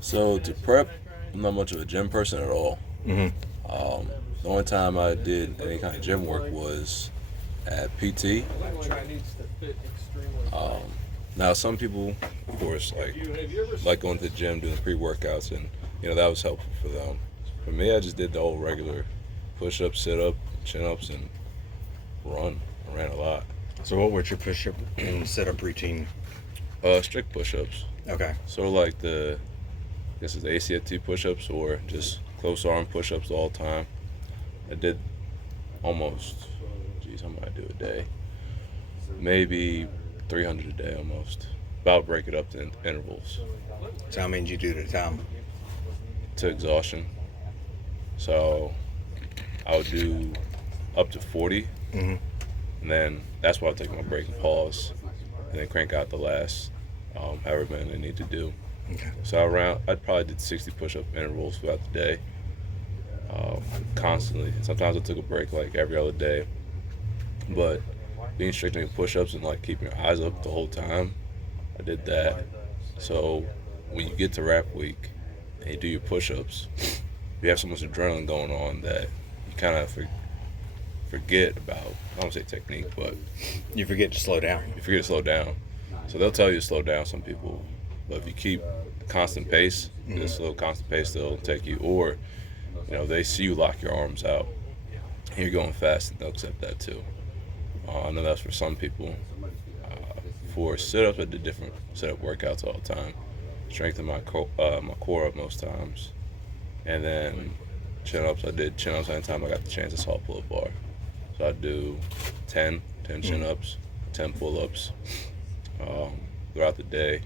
So to prep, I'm not much of a gym person at all. Mm-hmm. The only time I did any kind of gym work was at PT. Um, Now some people, of course, like going to the gym doing pre-workouts, and that was helpful for them. For me, I just did the whole regular push-up, sit-up, chin-ups, and run. I ran a lot. So what was your push-up and sit-up routine? Strict push-ups. Okay. Sort of like I guess it's ACFT push-ups or just close arm push-ups all the time. I did almost, geez, how many I do a day? Maybe 300 a day almost. About break it up to intervals So how many did you do at a time? to exhaustion. So I would do up to 40, Mm-hmm. and then that's why I take my break and pause, and then crank out the last however many I need to do. Okay. So I'd probably did 60 push-up intervals throughout the day, constantly. Sometimes I took a break like every other day, but being strict on your push-ups and like keeping your eyes up the whole time, I did that. So when you get to rap week and you do your push-ups, you have so much adrenaline going on that you kind of forget about, I don't say technique, but You forget to slow down. you forget to slow down. So they'll tell you to slow down, some people, but if you keep a constant pace, this little constant pace, they'll take you. Or they see you lock your arms out and you're going fast, and they'll accept that too. I know that's for some people. For sit-ups, I did different sit-up workouts all the time. Strengthen my core up most times, and then chin-ups. I did chin-ups anytime I got the chance to saw pull-up bar. So I do 10 chin-ups, 10 pull-ups throughout the day,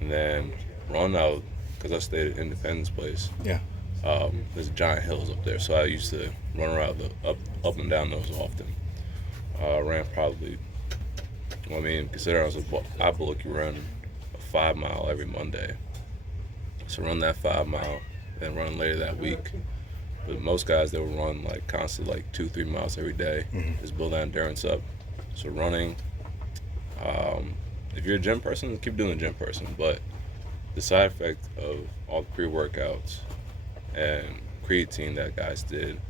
and then run out because I stayed at Independence Place. Yeah. There's giant hills up there, so I used to run around up and down those often. I ran probably, considering I bulk, you run a 5 mile every Monday. So run that 5 mile, then run later that week. But most guys, they will run like constantly like 2-3 miles every day, just build that endurance up. So running, if you're a gym person, keep doing the gym person. But the side effect of all the pre-workouts and creatine that guys did,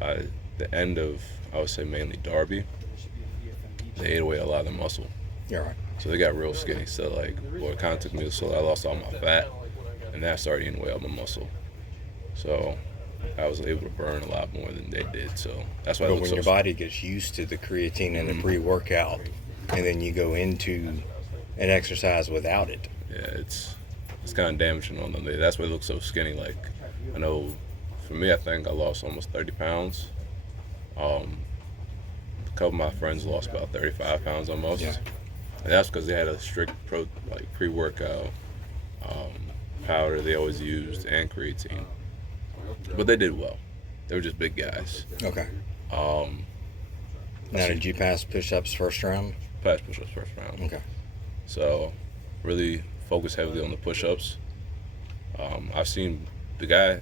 by the end of, I would say mainly Darby, they ate away a lot of the muscle. Yeah, right. So they got real skinny. So it kind of took me so I lost all my fat, and then I started eating away all my muscle. So I was able to burn a lot more than they did. So that's why. But when your body gets used to the creatine and the pre-workout, and then you go into an exercise without it. Yeah, it's kind of damaging on them. That's why they look so skinny. Like, I know, for me, I think I lost almost 30 pounds. A couple of my friends lost about 35 pounds almost. Yeah. And that's because they had a strict pre-workout powder they always used and creatine. But they did well. They were just big guys. Okay. Um, Now, did you pass push-ups first round? Pass push-ups first round. Okay. So really focus heavily on the push-ups. I've seen the guy,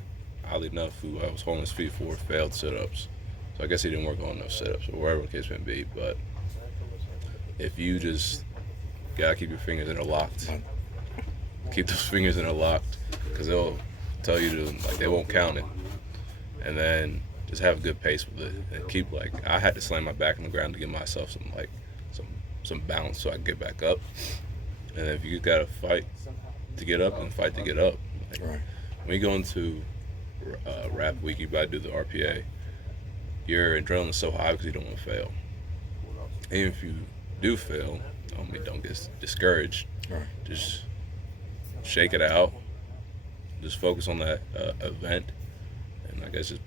oddly enough, who I was holding his feet for, failed sit-ups. So I guess he didn't work on those sit-ups or wherever the case may be. But if you just gotta keep your fingers interlocked, keep those fingers interlocked, because they'll tell you to, they won't count it. And then just have a good pace with it and keep, I had to slam my back on the ground to give myself some balance so I can get back up. And if you gotta fight to get up, then fight to get up. Right. When you go into rap week, you gotta do the RPA. Your adrenaline is so high because you don't want to fail. And if you do fail, don't get discouraged. Right. Just shake it out. Just focus on that event, and I guess just